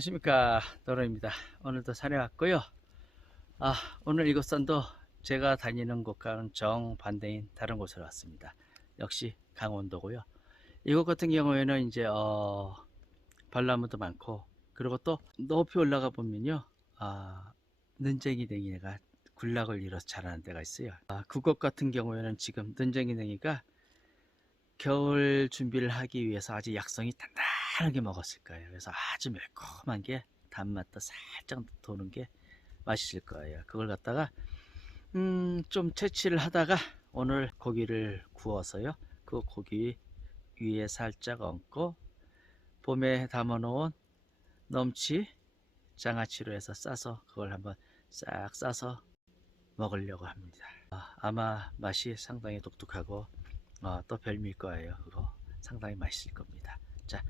안녕하십니까. 도로입니다. 오늘도 산에 왔고요. 아 오늘 이곳 산도 제가 다니는 곳과는 정반대인 다른 곳으로 왔습니다. 역시 강원도고요. 이곳 같은 경우에는 이제 어 발나무도 많고 그리고 또 높이 올라가 보면요 아 는쟁이 댕이가 군락을 이뤄서 자라는 데가 있어요. 아, 그곳 같은 경우에는 지금 는쟁이 댕이가 겨울 준비를 하기 위해서 아주 약성이 단단 하게 먹었을 거예요. 그래서 아주 매콤한 게 단맛도 살짝 도는 게 맛있을 거예요. 그걸 갖다가 음, 좀 채취를 하다가 오늘 고기를 구워서요. 그 고기 위에 살짝 얹고 봄에 담아놓은 넘치 장아찌로 해서 싸서 그걸 한번 싹 싸서 먹으려고 합니다. 아, 아마 맛이 상당히 독특하고 어, 또 별미일 거예요. 그거 상당히 맛있을 겁니다. 자,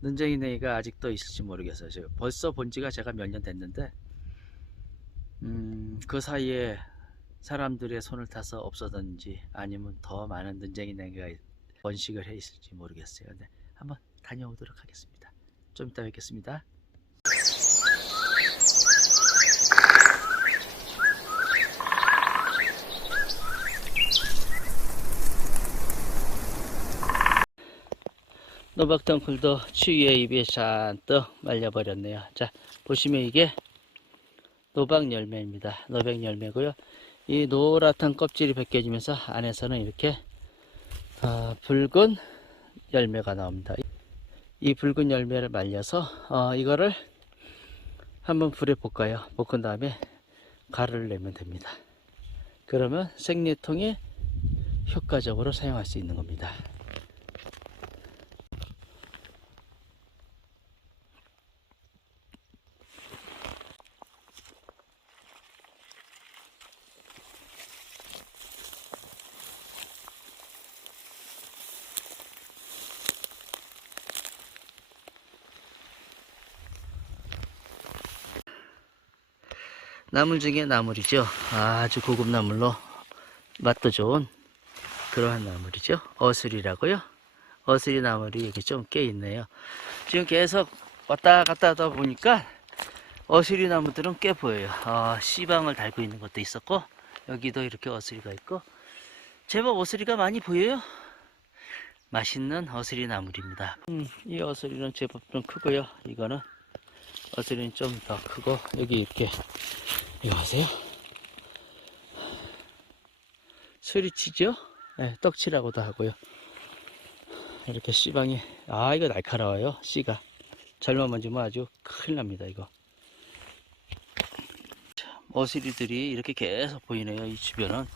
눈쟁이 네이가 아직도 있을지 모르겠어요. 벌써 본 지가 제가 몇 년 됐는데, 음, 그 사이에 사람들의 손을 타서 없어졌는지 아니면 더 많은 눈쟁이 네이가 번식을 해 있을지 모르겠어요. 근데 한번 다녀오도록 하겠습니다. 좀 이따 뵙겠습니다. 노박덩굴도 추위에 입에 잔뜩 말려버렸네요. 자, 보시면 이게 노박 열매입니다. 노백 열매고요. 이 노랗던 껍질이 벗겨지면서 안에서는 이렇게 아, 붉은 열매가 나옵니다. 이 붉은 열매를 말려서 어, 이거를 한번 불에 볶아요. 볶은 다음에 가루를 내면 됩니다. 그러면 생리통에 효과적으로 사용할 수 있는 겁니다. 나물 중에 나물이죠. 아주 고급 나물로 맛도 좋은 그러한 나물이죠. 어슬이라고요. 어슬이 나물이 여기 좀꽤 있네요. 지금 계속 왔다 갔다 하다 보니까 어슬이 나무들은 꽤 보여요. 아, 씨방을 달고 있는 것도 있었고 여기도 이렇게 어슬이가 있고 제법 어슬이가 많이 보여요. 맛있는 어슬이 나물입니다. 음, 이 어슬이는 제법 좀 크고요. 이거는 어슬이는 좀 더 크고 여기 이렇게 이거 아세요? 스리치죠? 네, 떡치라고도 하고요. 이렇게 씨방이 아 이거 날카로워요 씨가. 잘못 만지면 아주 큰일 납니다 이거. 참, 어스리들이 이렇게 계속 보이네요 이 주변은.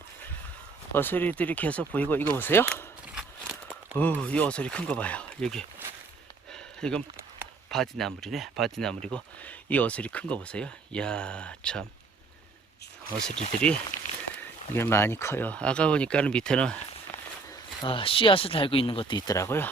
어스리들이 계속 보이고 이거 보세요. 오, 이 어스리 큰거 봐요 여기. 이건 바디나물이네 바디나물이고 이 어스리 큰거 보세요. 이야 참 어스리들이 이게 많이 커요 아까 보니까는 밑에는 아, 씨앗을 달고 있는 것도 있더라고요.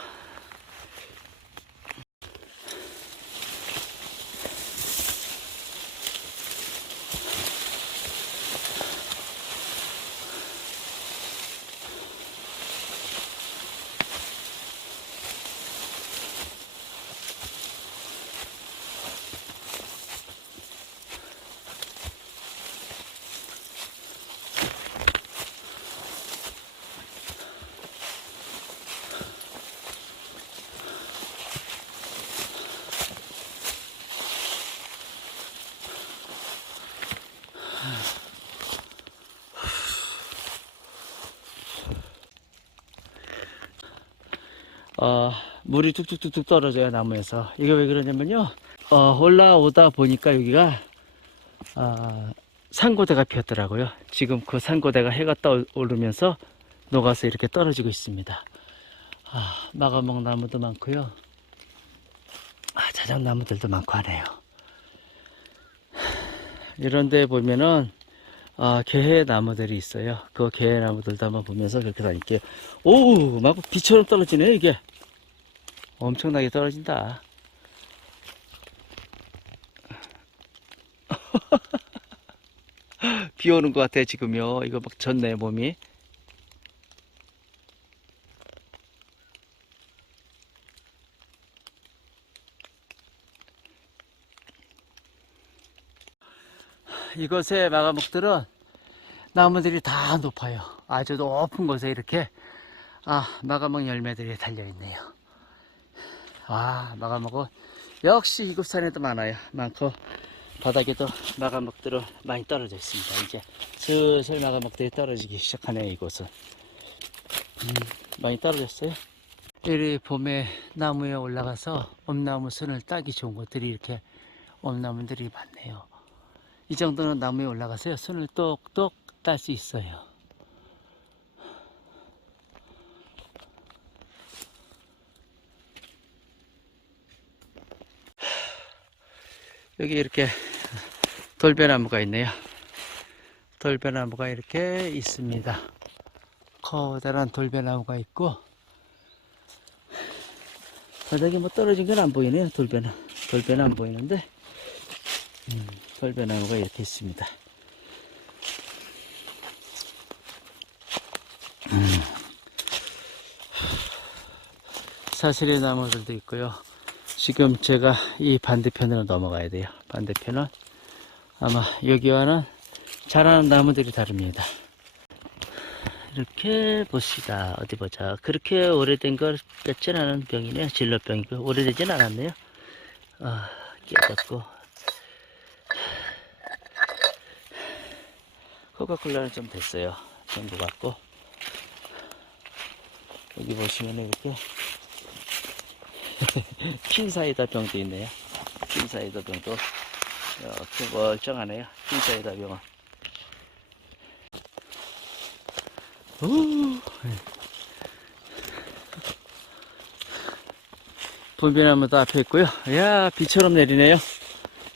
어, 물이 뚝뚝뚝뚝 떨어져요, 나무에서. 이게 왜 그러냐면요. 어, 올라오다 보니까 여기가, 아, 산고대가 피었더라고요. 지금 그 산고대가 해가 떠오르면서 녹아서 이렇게 떨어지고 있습니다. 아, 마가목 나무도 많고요. 아, 자작 나무들도 많고 하네요. 이런 데 보면은, 아, 개해 나무들이 있어요. 그 개해 나무들도 한번 보면서 그렇게 다닐게요. 오우, 막 비처럼 떨어지네, 이게. 엄청나게 떨어진다. 비 오는 것 같아, 지금요. 이거 막 젖네, 몸이. 이곳의 마가목들은 나무들이 다 높아요. 아주 높은 곳에 이렇게 아 마가목 열매들이 달려 있네요. 아 마가목은 역시 이곳 산에도 많아요. 많고 바닥에도 마가목들은 많이 떨어져 있습니다. 이제 슬슬 마가목들이 떨어지기 시작하네요. 이곳은 음, 많이 떨어졌어요. 이리 봄에 나무에 올라가서 엄나무 순을 따기 좋은 것들이 이렇게 엄나무들이 많네요. 이 정도는 나무에 올라가서요. 손을 똑똑 딸 수 있어요. 여기 이렇게 돌배나무가 있네요. 돌배나무가 이렇게 있습니다. 커다란 돌배나무가 있고 바닥에 뭐 떨어진 건 안 보이네요. 돌배나 돌배는 안 보이는데 음, 돌배나무가 이렇게 있습니다. 음. 사슬의 나무들도 있고요. 지금 제가 이 반대편으로 넘어가야 돼요. 반대편은 아마 여기와는 자라는 나무들이 다릅니다. 이렇게 봅시다. 어디 보자. 그렇게 오래된 것 같진 않은 병이네요. 진로병이고 오래되진 않았네요. 아, 깨졌고 코카콜라는 좀 됐어요. 된것 같고 여기 보시면 이렇게 퀸사이다 병도 있네요. 퀸사이다 병도 이렇게 멀쩡하네요. 퀸사이다 병은. 오, 분비나무도 앞에 있고요. 야 비처럼 내리네요.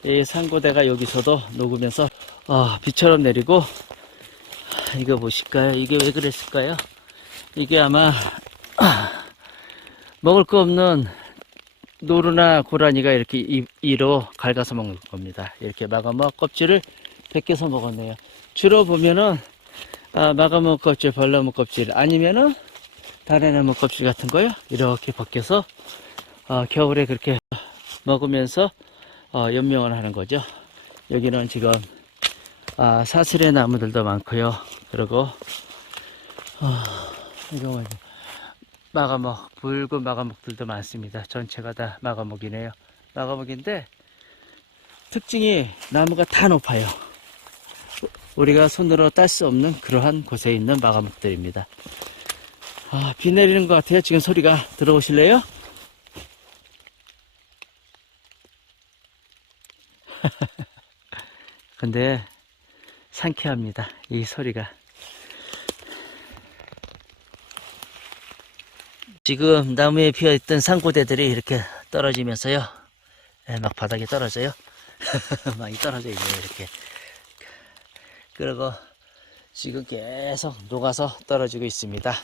이 산고대가 여기서도 녹으면서 아, 비처럼 내리고 이거 보실까요? 이게 왜 그랬을까요? 이게 아마 아, 먹을 거 없는 노루나 고라니가 이렇게 이, 이로 갉아서 먹는 겁니다. 이렇게 마가먹 껍질을 벗겨서 먹었네요. 주로 보면은 아, 마가먹 껍질, 벌나무 껍질 아니면은 다른 나무 껍질 같은 거요. 이렇게 벗겨서 어, 겨울에 그렇게 먹으면서 어, 연명을 하는 거죠. 여기는 지금 아, 사슬의 나무들도 많고요. 그리고 어, 이거 뭐죠? 마가목, 붉은 마가목들도 많습니다. 전체가 다 마가목이네요. 마가목인데 특징이 나무가 다 높아요. 우리가 손으로 딸 수 없는 그러한 곳에 있는 마가목들입니다. 아, 비 내리는 것 같아요. 지금 소리가 들어오실래요? 근데 상쾌합니다. 이 소리가. 지금 나무에 피어있던 상고대들이 이렇게 떨어지면서요. 예, 막 바닥에 떨어져요. 많이 떨어져 있네요, 이렇게. 그리고 지금 계속 녹아서 떨어지고 있습니다.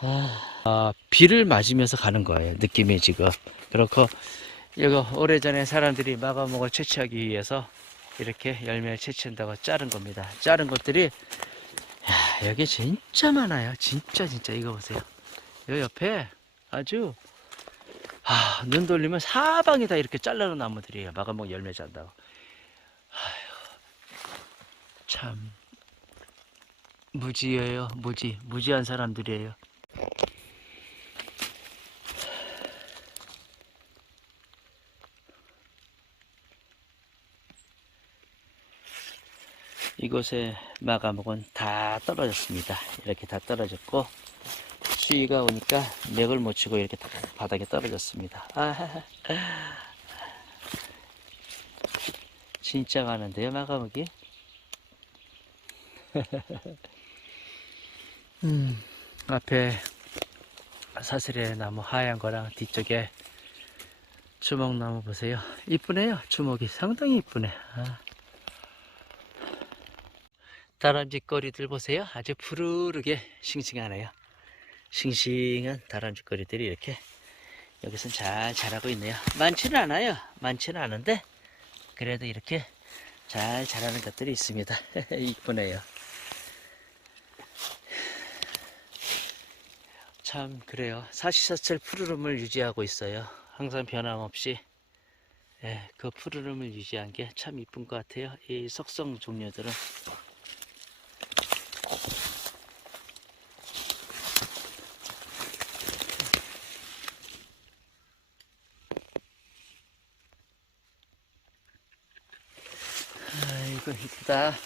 아, 아, 비를 맞으면서 가는 거예요, 느낌이 지금. 그렇고, 이거 오래전에 사람들이 마가목을 채취하기 위해서 이렇게 열매를 채취한다고 자른 겁니다. 자른 것들이 야, 여기 진짜 많아요. 진짜 진짜 이거 보세요. 요 옆에 아주 아, 눈 돌리면 사방이 다 이렇게 잘라놓은 나무들이에요. 마가목 열매 잔다고. 아휴, 참 무지예요. 무지 무지한 사람들이에요. 이곳에 마가목은 다 떨어졌습니다. 이렇게 다 떨어졌고 수위가 오니까 맥을 못 치고 이렇게 다 바닥에 떨어졌습니다. 아, 진짜 많은데요, 마가목이? 음, 앞에 사슬의 나무 하얀 거랑 뒤쪽에 주먹나무 보세요. 이쁘네요. 주먹이 상당히 이쁘네. 아. 다람쥐 거리들 보세요. 아주 푸르르게 싱싱하네요. 싱싱한 다람쥐 거리들이 이렇게 여기선 잘 자라고 있네요. 많지는 않아요. 많지는 않은데 그래도 이렇게 잘 자라는 것들이 있습니다. 이쁘네요. 참 그래요. 사시사철 푸르름을 유지하고 있어요. 항상 변함없이 예, 그 푸르름을 유지한 게 참 이쁜 것 같아요. 이 석성 종류들은. 이쁘다.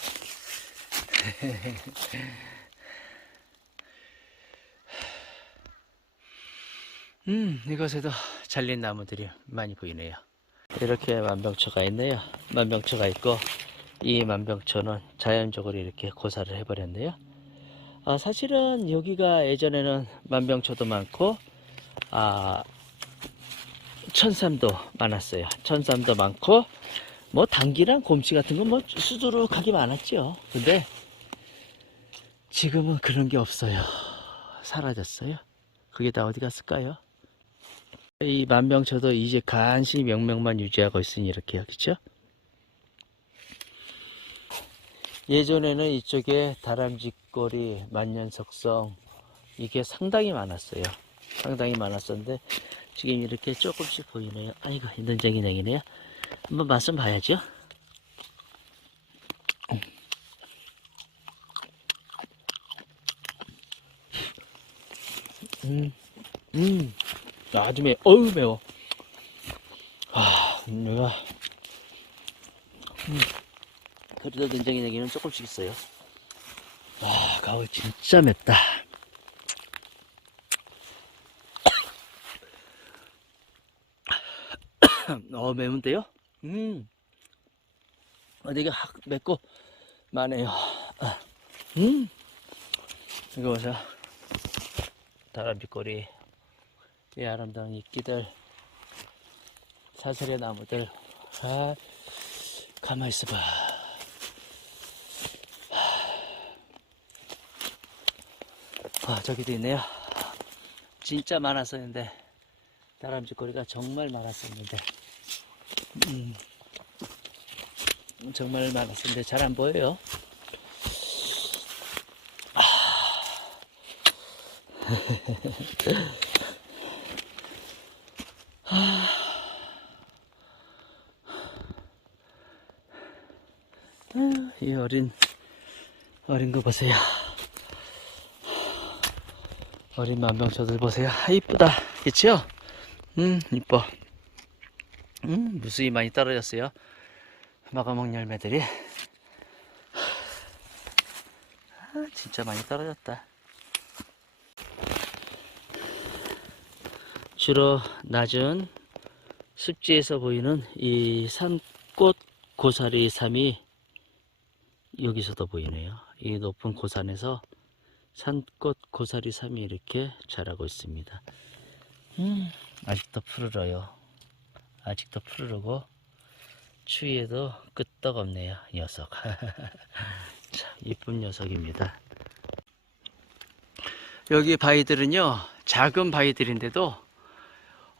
음, 이곳에도 잘린 나무들이 많이 보이네요. 이렇게 만병초가 있네요. 만병초가 있고 이 만병초는 자연적으로 이렇게 고사를 해버렸네요. 아, 사실은 여기가 예전에는 만병초도 많고 아, 천삼도 많았어요. 천삼도 많고 뭐 당기랑 곰치 같은 건 뭐 수두룩하게 많았죠. 근데 지금은 그런 게 없어요. 사라졌어요. 그게 다 어디 갔을까요? 이 만병초도 이제 간신히 명명만 유지하고 있으니 이렇게요. 그쵸? 예전에는 이쪽에 다람쥐꼬리, 만년석성 이게 상당히 많았어요. 상당히 많았었는데 지금 이렇게 조금씩 보이네요. 아이고 눈쟁이 냉이네요. 한번 맛은 봐야죠. 음, 음, 아주 매, 어우 매워. 아, 내가 음, 그래도 된장이 내기는 조금씩 있어요. 와, 가을 진짜 맵다. 어, 매운데요? 음, 어디가 확 맵고 마네요. 아, 음, 이거 보세요. 다람쥐꼬리, 이 아름다운 이끼들, 사슬의 나무들. 아, 가만 있어봐. 아, 저기도 있네요. 진짜 많았었는데, 다람쥐꼬리가 정말 많았었는데, 음, 정말 많았었는데 잘 안 보여요. 아, 이 어린 어린 거 보세요. 어린 만병초들 보세요. 아, 이쁘다. 그쵸? 음, 이뻐. 음, 무수히 많이 떨어졌어요. 마가먹 열매들이. 아, 진짜 많이 떨어졌다. 주로 낮은 습지에서 보이는 이 산꽃 고사리 삼이 여기서도 보이네요. 이 높은 고산에서 산꽃 고사리 삼이 이렇게 자라고 있습니다. 음, 아직도 푸르러요. 아직도 푸르르고 추위에도 끄떡 없네요. 이 녀석. 참 이쁜 녀석입니다. 여기 바위들은요 작은 바위들인데도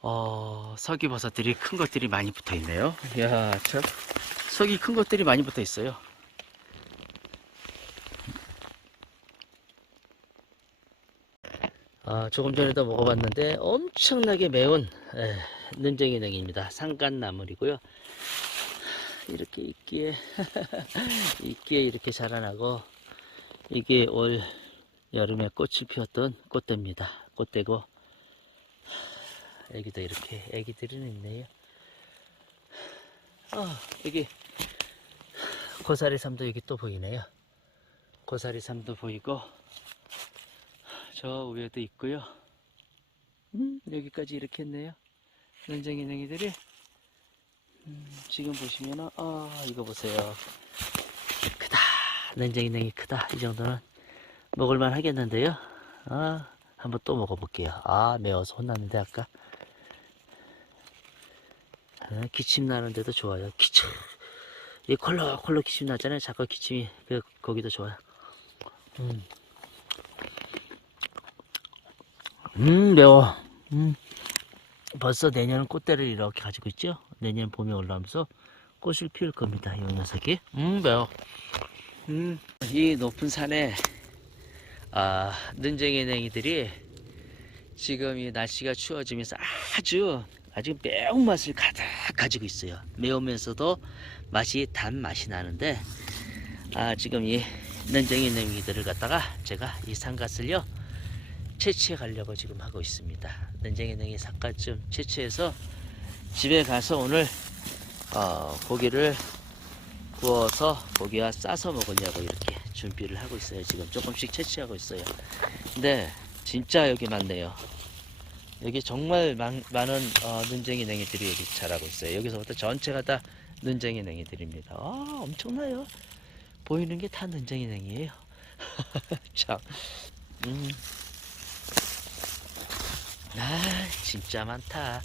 어, 석이버섯들이 큰 것들이 많이 붙어 있네요. 야, 참 석이 큰 것들이 많이 붙어 있어요. 아, 조금 전에도 먹어봤는데 엄청나게 매운 에, 눈쟁이 냉입니다. 산간나물이고요. 이렇게 있기에 있기에 이렇게 자라나고 이게 올 여름에 꽃을 피웠던 꽃대입니다. 꽃대고 애기도 이렇게 애기들은 있네요. 아 여기 고사리 섬도 여기 또 보이네요. 고사리 섬도 보이고 저 위에도 있고요. 음, 여기까지 이렇게 했네요. 눈쟁이 냉이들이 음, 지금 보시면은 아 이거 보세요. 크다. 눈쟁이 냉이 크다. 이 정도는 먹을만 하겠는데요. 아 한번 또 먹어볼게요. 아 매워서 혼났는데 아까. 아, 기침 나는데도 좋아요. 기침. 이 콜록콜록 기침 나잖아요. 자꾸 기침이 그 거기도 좋아요. 음. 음 매워. 음. 벌써 내년 꽃대를 이렇게 가지고 있죠. 내년 봄에 올라오면서 꽃을 피울 겁니다. 이 녀석이. 음 매워. 음. 이 높은 산에 아 눈쟁이 냉이들이 지금 이 날씨가 추워지면서 아주 아주 매운맛을 가득 가지고 있어요. 매우면서도 맛이 단맛이 나는데 아 지금 이嫩쟁이 냉이들을 갖다가 제가 이 상갓을요 채취해 가려고 지금 하고 있습니다.嫩쟁이 냉이 상갓 좀 채취해서 집에 가서 오늘 어, 고기를 구워서 고기와 싸서 먹으려고 이렇게 준비를 하고 있어요. 지금 조금씩 채취하고 있어요. 근데 진짜 여기 많네요. 여기 정말 많, 많은 어, 눈쟁이 냉이들이 여기 자라고 있어요. 여기서부터 전체가 다 눈쟁이 냉이들입니다. 아, 엄청나요. 보이는 게 다 눈쟁이 냉이에요. 참, 음, 아, 진짜 많다.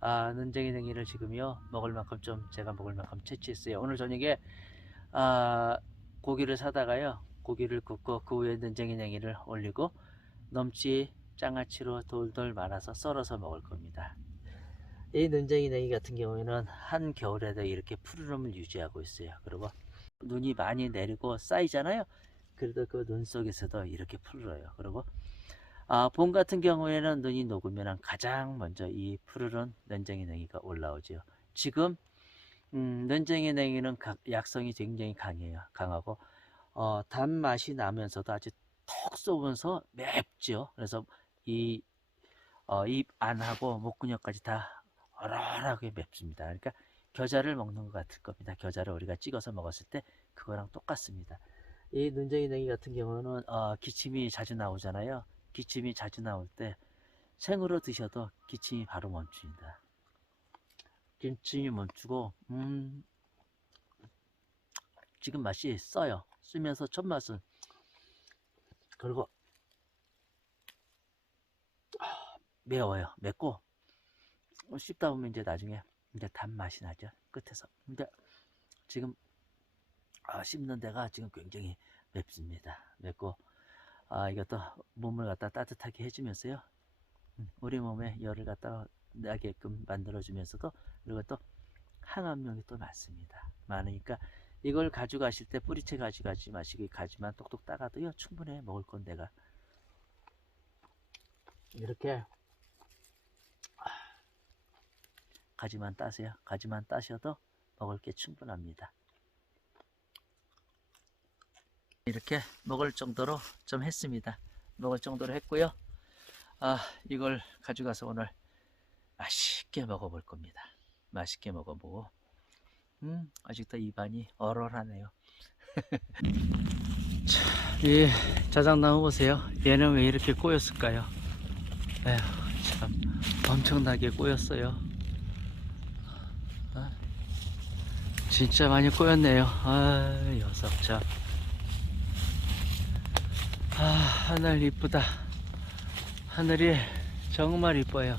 아, 눈쟁이 냉이를 지금요 먹을 만큼 좀 제가 먹을 만큼 채취했어요. 오늘 저녁에 아, 고기를 사다가요 고기를 굽고 그 위에 눈쟁이 냉이를 올리고 넘치 장아찌로 돌돌 말아서 썰어서 먹을 겁니다. 이 눈쟁이 냉이 같은 경우에는 한 겨울에도 이렇게 푸르름을 유지하고 있어요. 그리고 눈이 많이 내리고 쌓이잖아요. 그래도 그 눈 속에서도 이렇게 푸르러요. 그리고 아, 봄 같은 경우에는 눈이 녹으면 가장 먼저 이 푸르른 눈쟁이 냉이가 올라오죠. 지금 음, 눈쟁이 냉이는 가- 약성이 굉장히 강해요. 강하고 어, 단맛이 나면서도 아주 톡 쏘면서 맵죠. 그래서 이 어, 입 안하고 목근육까지 다 얼얼하게 맵습니다. 그러니까 겨자를 먹는 것 같을 겁니다. 겨자를 우리가 찍어서 먹었을 때 그거랑 똑같습니다. 이 눈쟁이 냉이 같은 경우는 어, 기침이 자주 나오잖아요. 기침이 자주 나올 때 생으로 드셔도 기침이 바로 멈춥니다. 기침이 멈추고 음 지금 맛이 써요. 쓰면서 첫 맛은 그리고 아, 매워요. 맵고 씹다 보면 이제 나중에 이제 단맛이 나죠. 끝에서. 근데 지금 아, 씹는 데가 지금 굉장히 맵습니다. 맵고 아, 이것도 몸을 갖다 따뜻하게 해주면서요. 음, 우리 몸에 열을 갖다 나게끔 만들어주면서도 그리고 또 항암력이 또 많습니다. 많으니까 이걸 가져가실 때 뿌리채 가져가지 마시고 이 가지만 똑똑 따가도요 충분해 먹을 건 내가 이렇게 가지만 따세요. 가지만 따셔도 먹을 게 충분합니다. 이렇게 먹을 정도로 좀 했습니다. 먹을 정도로 했고요. 아, 이걸 가져가서 오늘 맛있게 먹어볼 겁니다. 맛있게 먹어보고, 음, 아직도 입안이 얼얼하네요. 자, 이 자작나무 보세요. 얘는 왜 이렇게 꼬였을까요? 에휴, 참, 엄청나게 꼬였어요. 아, 진짜 많이 꼬였네요. 아, 녀석 참. 아, 하늘 이쁘다. 하늘이 정말 이뻐요.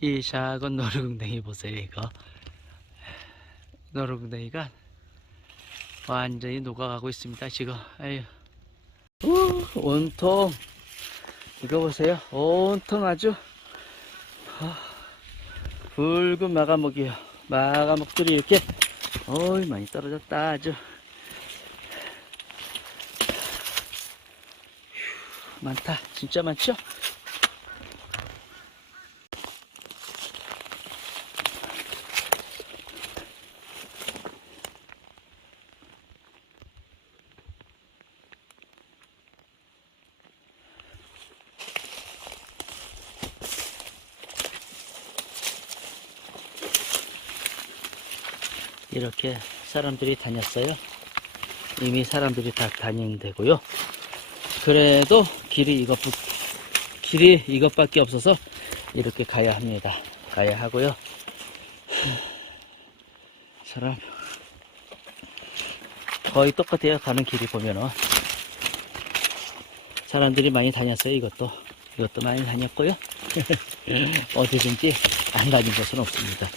이 작은 노루궁뎅이 보세요 이거. 노루궁뎅이가 완전히 녹아가고 있습니다 지금. 아유. 우, 온통. 이거 보세요. 온통 아주. 아, 붉은 마감목이에요. 마가목들이 이렇게 어이 많이 떨어졌다 아주 많다 진짜 많죠? 이렇게 사람들이 다녔어요. 이미 사람들이 다 다니는 데고요. 그래도 길이 이것 길이 이것밖에 없어서 이렇게 가야 합니다. 가야 하고요. 사람 거의 똑같아요. 가는 길이 보면은 사람들이 많이 다녔어요. 이것도 이것도 많이 다녔고요. 어디든지 안 다닌 곳은 없습니다.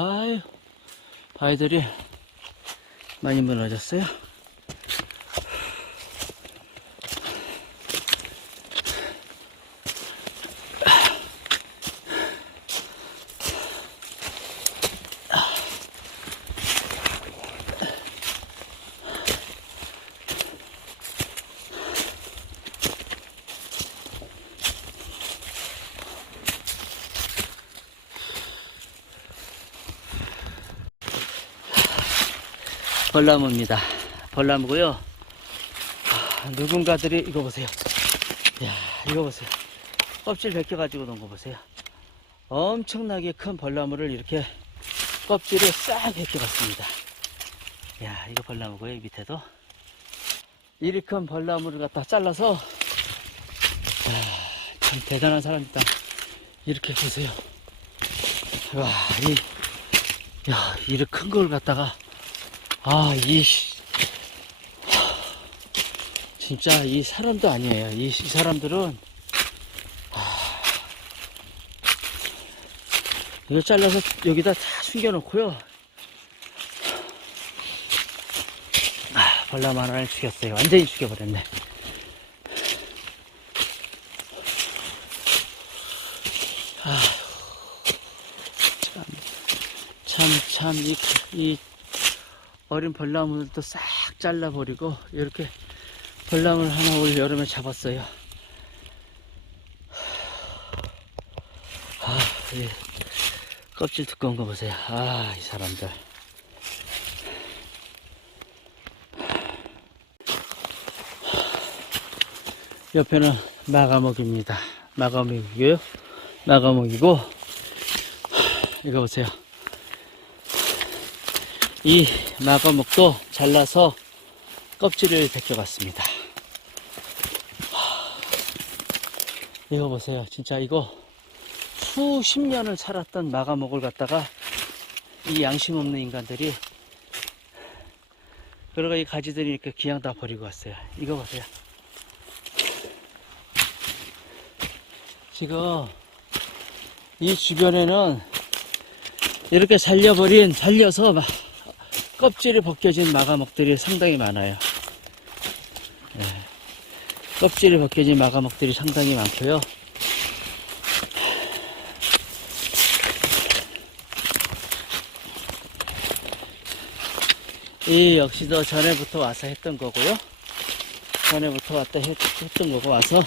아유, 바위들이 많이 무너졌어요. 벌나무입니다. 벌나무고요. 아, 누군가들이 이거 보세요. 야, 이거 보세요. 껍질 벗겨 가지고 놓은 거 보세요. 엄청나게 큰 벌나무를 이렇게 껍질을 싹 벗겨봤습니다. 야, 이거 벌나무고요. 이 밑에도 이리 큰 벌나무를 갖다 잘라서 야, 참 대단한 사람이다. 이렇게 보세요. 와, 이, 야, 이렇게 큰 걸 갖다가 아, 이, 씨. 하, 진짜 이 사람도 아니에요. 이, 이 사람들은, 하, 이거 잘라서 여기다 다 숨겨놓고요. 아, 벌나무 하나를 죽였어요. 완전히 죽여버렸네. 아, 참, 참, 참, 이, 이 어린 벌나무들도 싹 잘라버리고 이렇게 벌나무를 하나 올 여름에 잡았어요. 아, 이 껍질 두꺼운 거 보세요. 아, 이 사람들. 옆에는 마가목입니다. 마가목이고요. 마가목이고 이거 보세요. 이 마가목도 잘라서 껍질을 벗겨봤습니다. 이거 보세요. 진짜 이거 수십 년을 살았던 마가목을 갖다가 이 양심 없는 인간들이 그러고 이 가지들이 이렇게 그냥 다 버리고 왔어요. 이거 보세요. 지금 이 주변에는 이렇게 살려버린, 살려서 막 껍질이 벗겨진 마가목들이 상당히 많아요. 예. 껍질이 벗겨진 마가목들이 상당히 많고요. 이 역시도 전에부터 와서 했던 거고요. 전에부터 왔다 했, 했던 거고 와서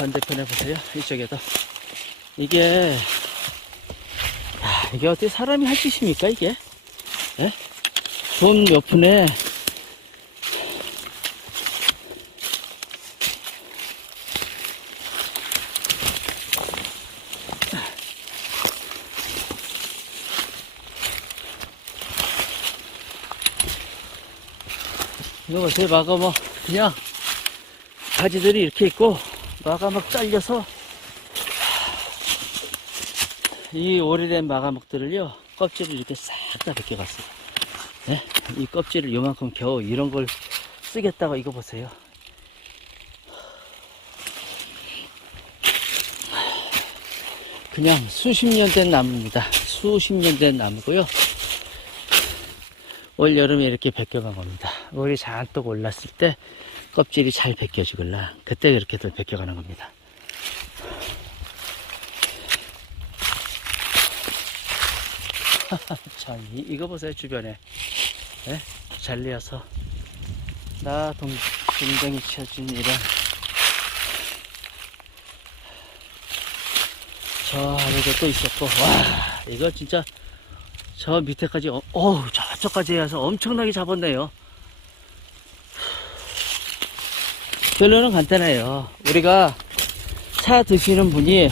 반대편에 보세요. 이쪽에도. 이게, 야, 이게 어떻게 사람이 할 짓입니까, 이게? 예? 돈 몇 푼에 이거 보세요. 마가 뭐, 그냥 가지들이 이렇게 있고, 마가목 잘려서 이 오래된 마가목들을요 껍질을 이렇게 싹 다 벗겨갔어요. 네? 이 껍질을 요만큼 겨우 이런 걸 쓰겠다고 이거 보세요. 그냥 수십 년 된 나무입니다. 수십 년 된 나무고요. 올 여름에 이렇게 벗겨간 겁니다. 물이 잔뜩 올랐을 때 껍질이 잘 벗겨지길라 그때 그렇게들 벗겨가는 겁니다. 참, 이, 이거 보세요, 주변에. 예? 잘리어서. 나 동, 동댕이 치어진 이런. 저 아래도 또 있었고, 와, 이거 진짜 저 밑에까지, 어, 어우, 저쪽까지 해서 엄청나게 잡았네요. 결론은 간단해요. 우리가 차 드시는 분이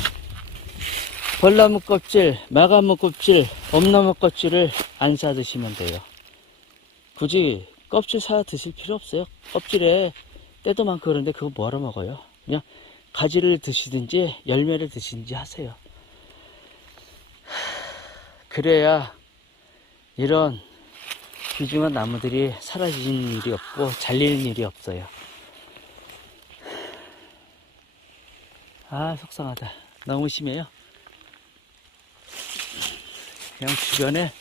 벌나무 껍질, 마가무 껍질, 엄나무 껍질을 안 사 드시면 돼요. 굳이 껍질 사 드실 필요 없어요. 껍질에 때도 많고 그런데 그거 뭐하러 먹어요? 그냥 가지를 드시든지 열매를 드시든지 하세요. 그래야 이런 귀중한 나무들이 사라지는 일이 없고 잘리는 일이 없어요. 아, 속상하다. 너무 심해요. 그냥 주변에,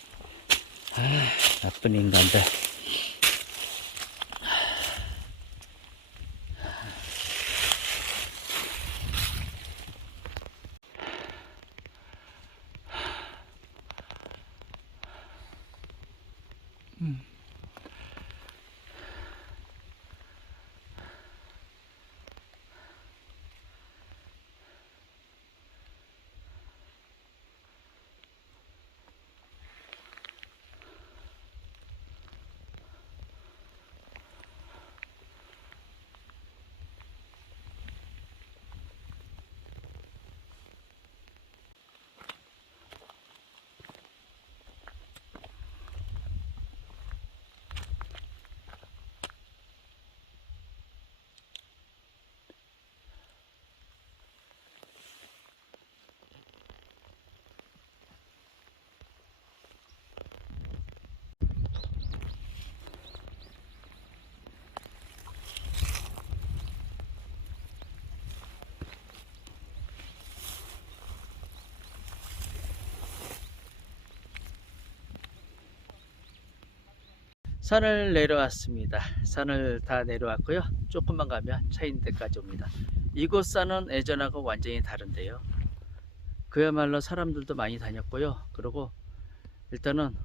아, 나쁜 인간들. 산을 내려왔습니다. 산을 다 내려왔고요. 조금만 가면 차인대까지 옵니다. 이곳 산은 예전하고 완전히 다른데요. 그야말로 사람들도 많이 다녔고요. 그리고 일단은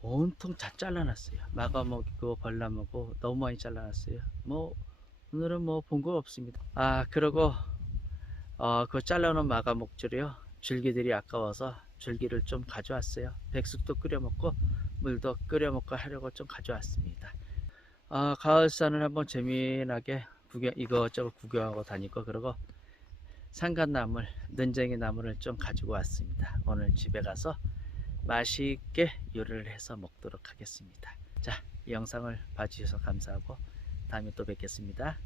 온통 다 잘라놨어요. 마가먹이고 벌나먹고 너무 많이 잘라놨어요. 뭐 오늘은 뭐 본 거 없습니다. 아 그리고 어, 그 잘라놓은 마가목줄이요. 줄기들이 아까워서 줄기를 좀 가져왔어요. 백숙도 끓여 먹고 물도 끓여 먹고 하려고 좀 가져왔습니다. 아, 가을산을 한번 재미나게 구경, 이것저것 구경하고 다니고, 그리고 상간나물, 는쟁이 나물을 좀 가지고 왔습니다. 오늘 집에 가서 맛있게 요리를 해서 먹도록 하겠습니다. 자, 이 영상을 봐주셔서 감사하고, 다음에 또 뵙겠습니다.